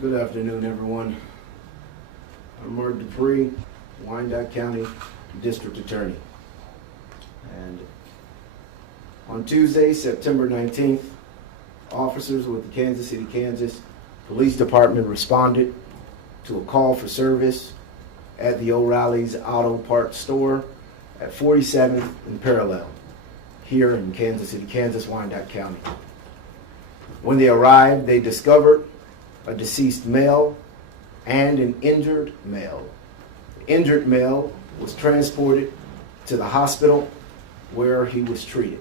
Good afternoon, everyone. I'm Mark Dupree, Wyandotte County District Attorney. And on Tuesday, September 19th, officers with the Kansas City, Kansas Police Department responded to a call for service at the O'Reilly's Auto Parts store at 47th and Parallel here in Kansas City, Kansas, Wyandotte County. When they arrived, they discovered a deceased male and an injured male. The injured male was transported to the hospital where he was treated.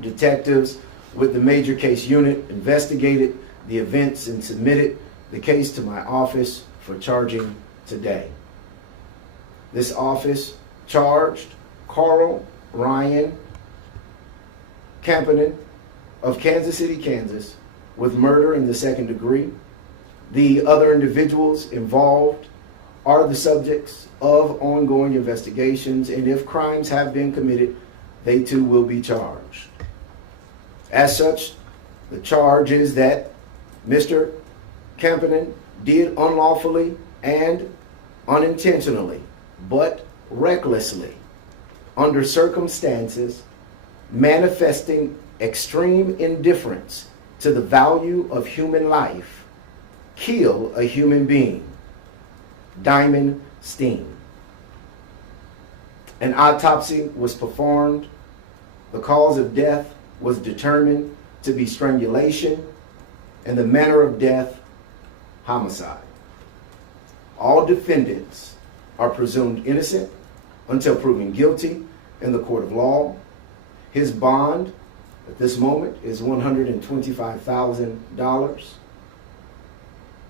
Detectives with the major case unit investigated the events and submitted the case to my office for charging today. This office charged Carl Ryan Campanen of Kansas City, Kansas, with murder in the second degree. The other individuals involved are the subjects of ongoing investigations, and if crimes have been committed, they too will be charged. As such, the charge is that Mr. Campanen did unlawfully and unintentionally, but recklessly, under circumstances manifesting extreme indifference to the value of human life, kill a human being, Diamond Steen. An autopsy was performed. The cause of death was determined to be strangulation, and the manner of death, homicide. All defendants are presumed innocent until proven guilty in the court of law. His bond at this moment is $125,000.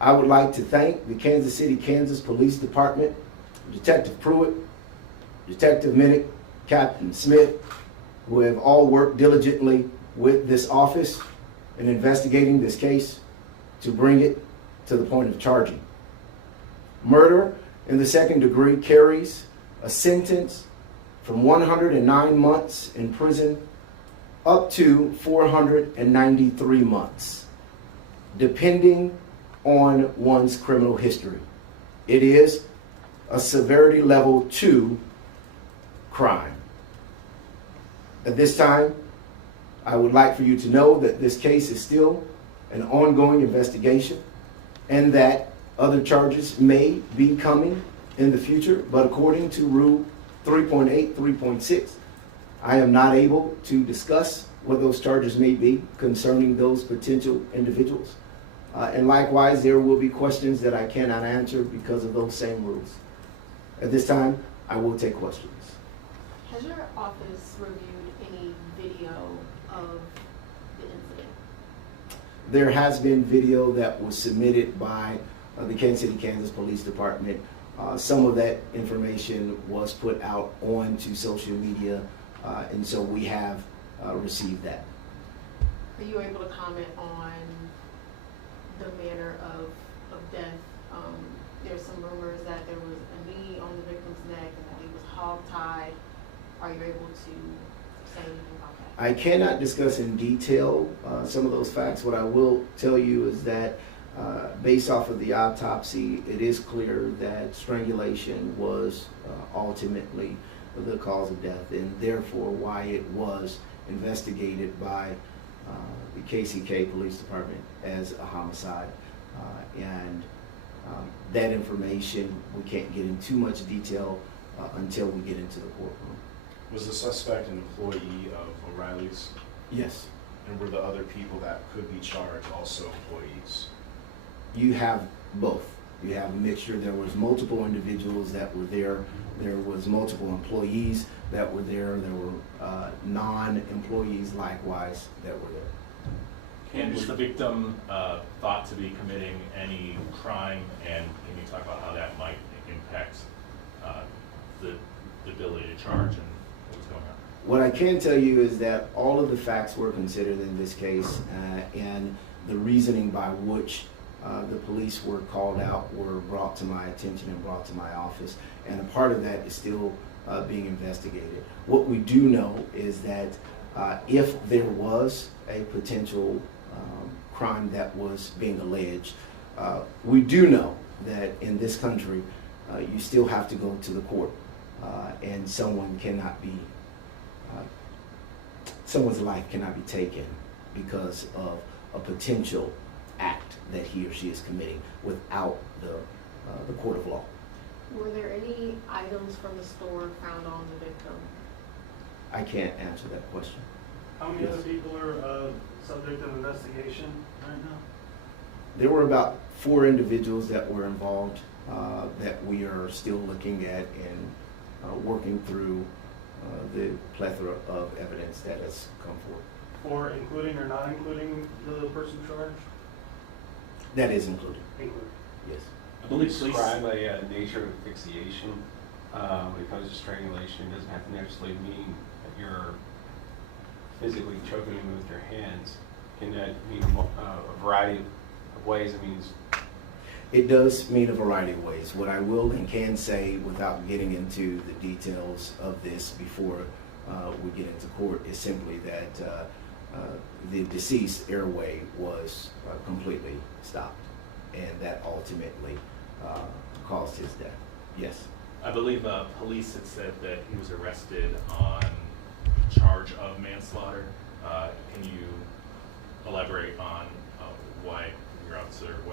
I would like to thank the Kansas City, Kansas Police Department, Detective Pruitt, Detective Minnick, Captain Smith, who have all worked diligently with this office in investigating this case to bring it to the point of charging. Murder in the second degree carries a sentence from 109 months in prison up to 493 months, depending on one's criminal history. It is a severity level 2 crime. At this time, I would like for you to know that this case is still an ongoing investigation and that other charges may be coming in the future, but according to Rule 3.8, 3.6, I am not able to discuss what those charges may be concerning those potential individuals. And likewise, there will be questions that I cannot answer because of those same rules. At this time, I will take questions. Has your office reviewed any video of the incident? There has been video that was submitted by the Kansas City, Kansas Police Department. Some of that information was put out onto social media, and so we have received that. Are you able to comment on the manner of death? There's some rumors that there was a knee on the victim's neck and that he was hog-tied. Are you able to say anything about that? I cannot discuss in detail some of those facts. What I will tell you is that based off of the autopsy, it is clear that strangulation was ultimately the cause of death, and therefore why it was investigated by the KCK Police Department as a homicide. That information, we can't get in too much detail until we get into the courtroom. Was the suspect an employee of O'Reilly's? Yes. And were the other people that could be charged also employees? You have both. You have a mixture. There was multiple individuals that were there. There was multiple employees that were there. There were non-employees likewise that were there. And was the victim thought to be committing any crime, and can you talk about how that might impact the ability to charge and what's going on? What I can tell you is that all of the facts were considered in this case, and the reasoning by which the police were called out were brought to my attention and brought to my office, and a part of that is still being investigated. What we do know is that if there was a potential crime that was being alleged, We do know that in this country, you still have to go to the court, and someone cannot be, someone's life cannot be taken because of a potential act that he or she is committing without the court of law. Were there any items from the store found on the victim? I can't answer that question. How many Yes. other people are subject of investigation right now? There were about 4 individuals that were involved that we are still looking at and working through the plethora of evidence that has come forth. Or including or not including the person charged? That is included, Included. yes. I believe Describe a nature of asphyxiation when it comes to strangulation. It doesn't have to necessarily mean that you're physically choking him with your hands. Can that mean a variety of ways? It means It does mean a variety of ways. What I will and can say without getting into the details of this before we get into court is simply that the deceased airway was completely stopped, and that ultimately caused his death. Yes. I believe police had said that he was arrested on charge of manslaughter. Can you elaborate on why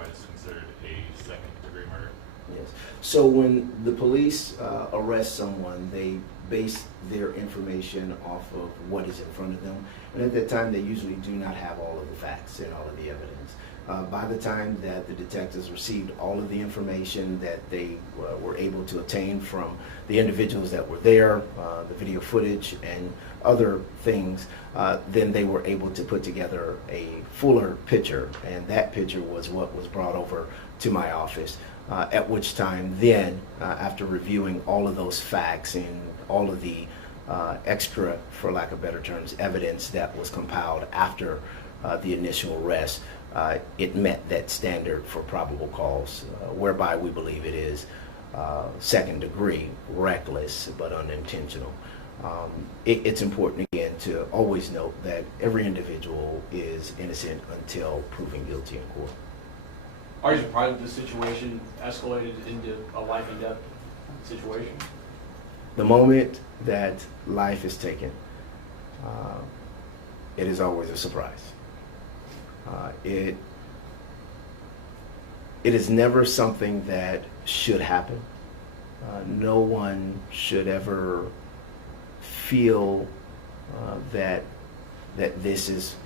it's considered a second-degree murder? Yes. So when the police arrest someone, they base their information off of what is in front of them. And at that time, they usually do not have all of the facts and all of the evidence. By the time that the detectives received all of the information that they were able to obtain from the individuals that were there, the video footage and other things, then they were able to put together a fuller picture, and that picture was what was brought over to my office, at which time then, after reviewing all of those facts and all of the extra, for lack of better terms, evidence that was compiled after the initial arrest, it met that standard for probable cause, whereby we believe it is second degree, reckless, but unintentional. It's important, again, to always note that every individual is innocent until proven guilty in court. Are you surprised this situation escalated into a life and death situation? The moment that life is taken, it is always a surprise. It is never something that should happen. No one should ever feel that this is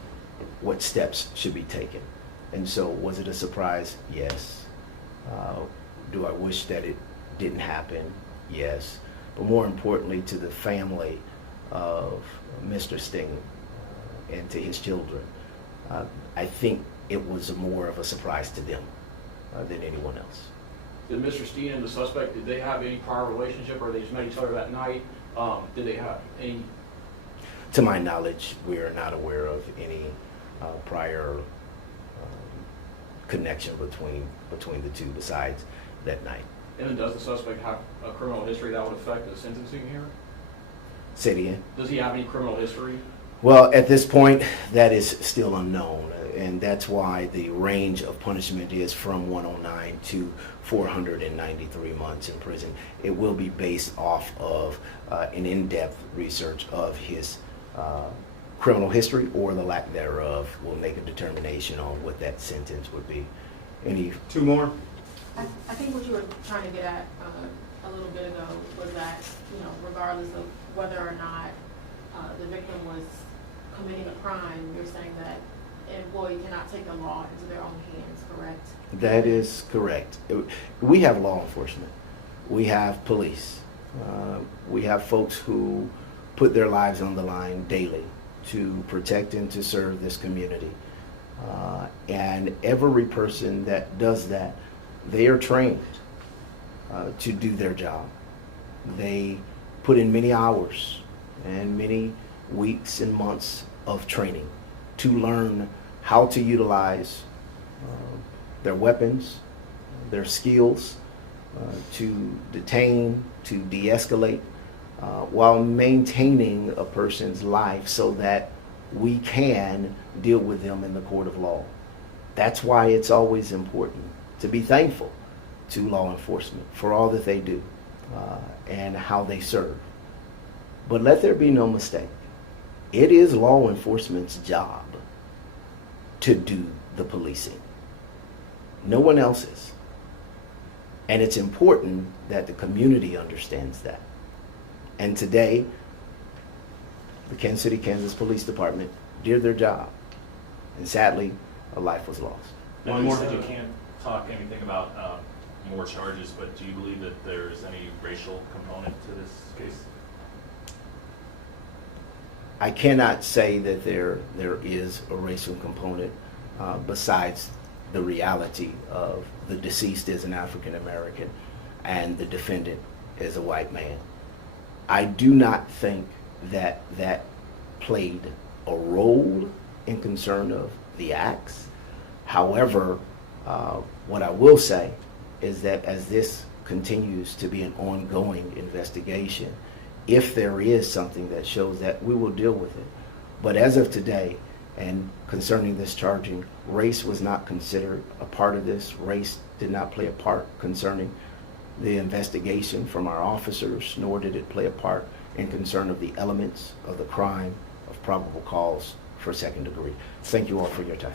what steps should be taken. And so, was it a surprise? Yes. Do I wish that it didn't happen? Yes. But more importantly, to the family of Mr. Sting and to his children, I think it was more of a surprise to them than anyone else. Did Mr. Steen and the suspect, did they have any prior relationship, or they just met each other that night? Did they have any? To my knowledge, we are not aware of any prior connection between the two besides that night. And then does the suspect have a criminal history that would affect the sentencing here? Say it again. Does he have any criminal history? Well, at this point, that is still unknown, and that's why the range of punishment is from 109 to 493 months in prison. It will be based off of an in-depth research of his criminal history, or the lack thereof will make a determination on what that sentence would be. Any 2 more? I think what you were trying to get at a little bit ago was that, regardless of whether or not the victim was committing a crime, you're saying that an employee cannot take the law into their own hands, correct? That is correct. We have law enforcement. We have police. We have folks who put their lives on the line daily to protect and to serve this community. And every person that does that, they are trained to do their job. They put in many hours and many weeks and months of training to learn how to utilize their weapons, their skills, to detain, to de-escalate, while maintaining a person's life so that we can deal with them in the court of law. That's why it's always important to be thankful to law enforcement for all that they do and how they serve. But let there be no mistake. It is law enforcement's job to do the policing. No one else's. And it's important that the community understands that. And today, the Kansas City, Kansas Police Department did their job. And sadly, a life was lost. And you said you can't talk anything about more charges, but do you believe that there's any racial component to this case? I cannot say that there is a racial component besides the reality of the deceased is an African American and the defendant is a white man. I do not think that that played a role in concern of the acts. However, what I will say is that as this continues to be an ongoing investigation, if there is something that shows that, we will deal with it. But as of today, and concerning this charging, race was not considered a part of this. Race did not play a part concerning the investigation from our officers, nor did it play a part in concern of the elements of the crime of probable cause for second degree. Thank you all for your time.